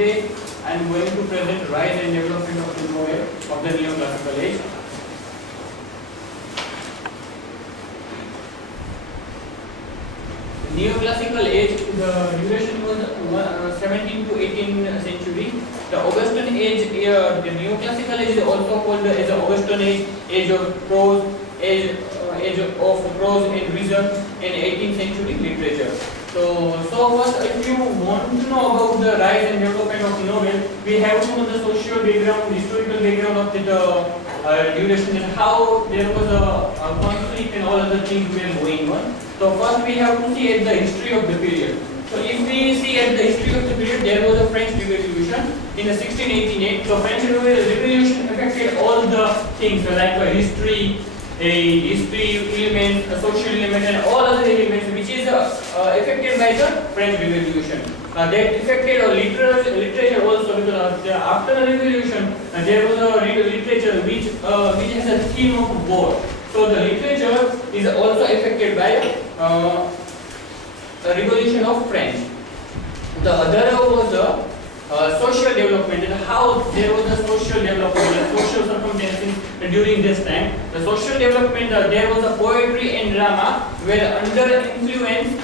today I am going to present rise and development of the novel of the neoclassical age. Neoclassical age, the duration was 17th to 18th century. The Augustan age, the neoclassical age is also called as the Augustan age, age of prose, age of prose and reason, and 18th century literature. So first, if you want to know about the rise and development of novel, we have to know the social background, historical background of the duration, and how there was a conflict and all other things were going on. So first we have to see at the history of the period. So if we see at the history of the period, there was a French Revolution in 1688. So French Revolution affected all the things like history element, social element, and all other elements which is affected by the French Revolution. That affected literature also, because after the revolution there was a literature which has a theme of war. So the literature is also affected by the revolution of French. The other was the social development, and how there was a social development, the social circumstances during this time. The social development, there was a poetry and drama were under influence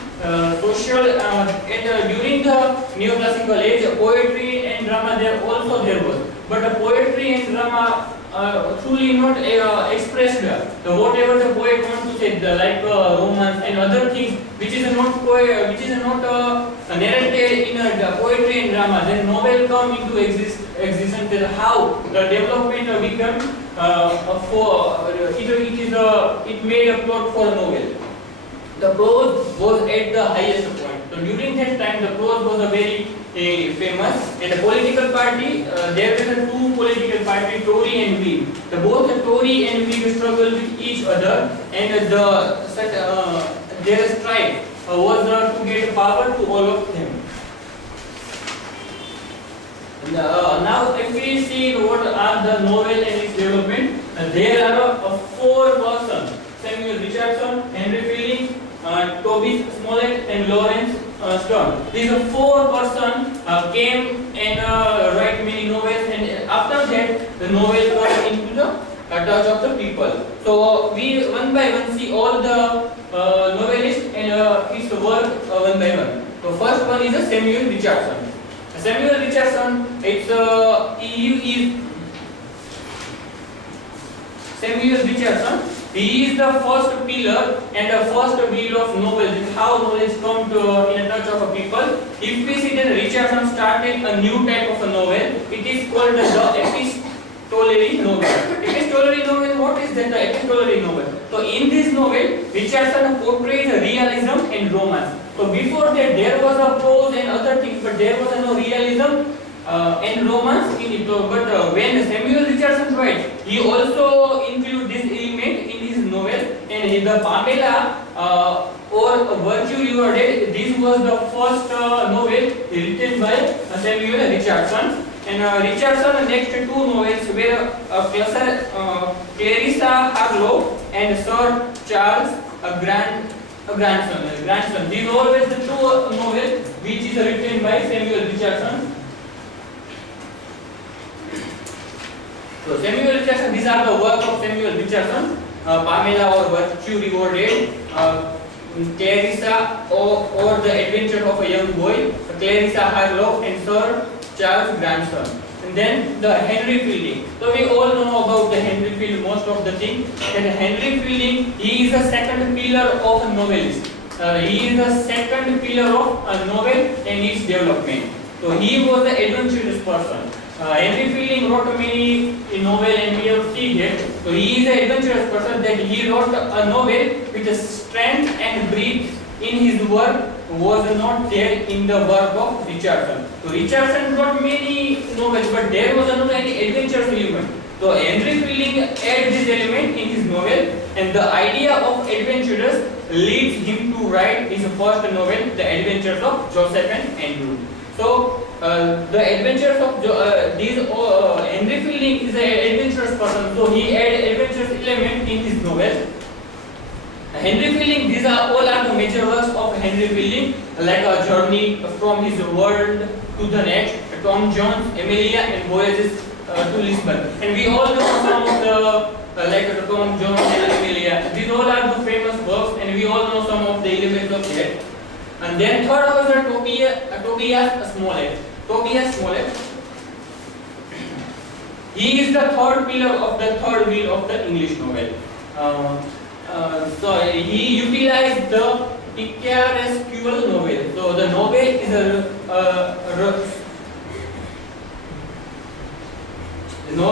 social and during the neoclassical age, poetry and drama there was, but the poetry and drama truly not expressed whatever the poet wants to say, like romance and other things which is not narrated in the poetry and drama. Then novel come into existence. Then how the development become it made a plot for a novel. The prose was at the highest point. So during that time, the prose was a very famous. And the political party, there were two political parties, Tory and Whig. Both the Tory and Whig struggled with each other, and their strife was to get power to all of them. Now, if we see what are the novel and its development, there are four persons: Samuel Richardson, Henry Fielding, Toby Smollett, and Lawrence Sterne. These four persons came and write many novels, and after that the novel got into the touch of the people. So we one by one see all the novelists and his work one by one. So first one is Samuel Richardson. Samuel Richardson, Samuel Richardson. He is the first pillar and the first wheel of novels. How novels come to in touch of a people. If we see that Richardson started a new type of a novel, it is called the epistolary novel. Epistolary novel, what is that? The epistolary novel. So in this novel, Richardson portrays realism and romance. So before that, there was a prose and other things, but there was no realism and romance in it. But when Samuel Richardson writes, he also includes this element in his novel. And the Pamela or Virtue Rewarded, this was the first novel written by Samuel Richardson. And Richardson's next two novels were Clarissa Harlowe and Sir Charles Grandson. These are always the two novels which is written by Samuel Richardson. So Samuel Richardson, these are the work of Samuel Richardson. Pamela or Virtue Rewarded, Clarissa or The Adventure of a Young Boy, Clarissa Harlowe, and Sir Charles Grandson. And then the Henry Fielding. So we all know about the Henry Fielding, most of the things. And Henry Fielding, he is the second pillar of a novelist. He is the second pillar of a novel and its development. So he was the adventurous person. Henry Fielding wrote many novel, and we have seen it. So he is an adventurous person, that he wrote a novel with a strength and breadth in his work was not there in the work of Richardson. So Richardson wrote many novels, but there was not any adventurous element. So Henry Fielding added this element in his novel, and the idea of adventurous leads him to write his first novel, The Adventures of Joseph and Andrew. So the adventures of Henry Fielding is an adventurous person, so he added adventurous element in his novel. Henry Fielding, these are all are the major works of Henry Fielding, like a journey from his world to the next, Tom Jones, Emilia, and Voyages to Lisbon. And we all know some of the like Tom Jones and Emilia. These all are the famous works, and we all know some of the elements of that. And then third was Tobias Smollett. Tobias Smollett. He is the third pillar of the third wheel of the English novel. So he utilized the picaresque novel. So the novel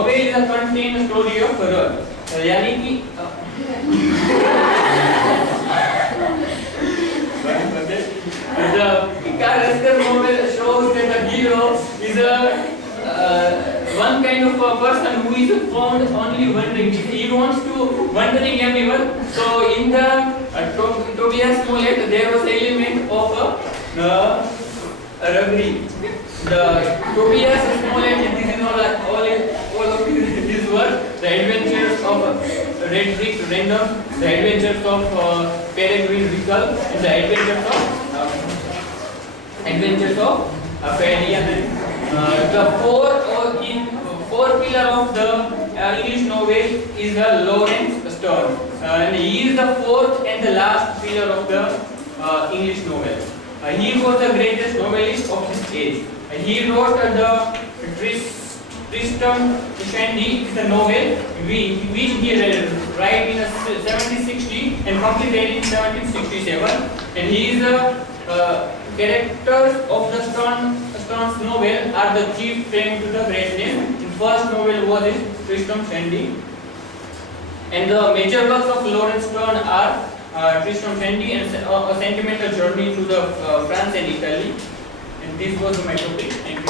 is a contained story of horror. यानी कि the picaresque novel shows that the hero is a one kind of a person who is found only wandering. He wants to wandering everyone. So in the Tobias Smollett there was element of a robbery. The Tobias Smollett, this is all of his work. The adventures of Redrick Random, the adventures of Peregrine Rickle, and the adventures of Fairy. The four pillar of the English novel is Lawrence Sterne, and he is the fourth and the last pillar of the English novel. He was the greatest novelist of his age. He wrote the Tristram Shandy, is a novel which he wrote in 1760 and completed in 1767. And he is the characters of the Sterne's novel are the chief claim to the greatness. The first novel was his Tristram Shandy, and the major works of Lawrence Sterne are Tristram Shandy and a sentimental journey to the France and Italy. And this was my topic. Thank you.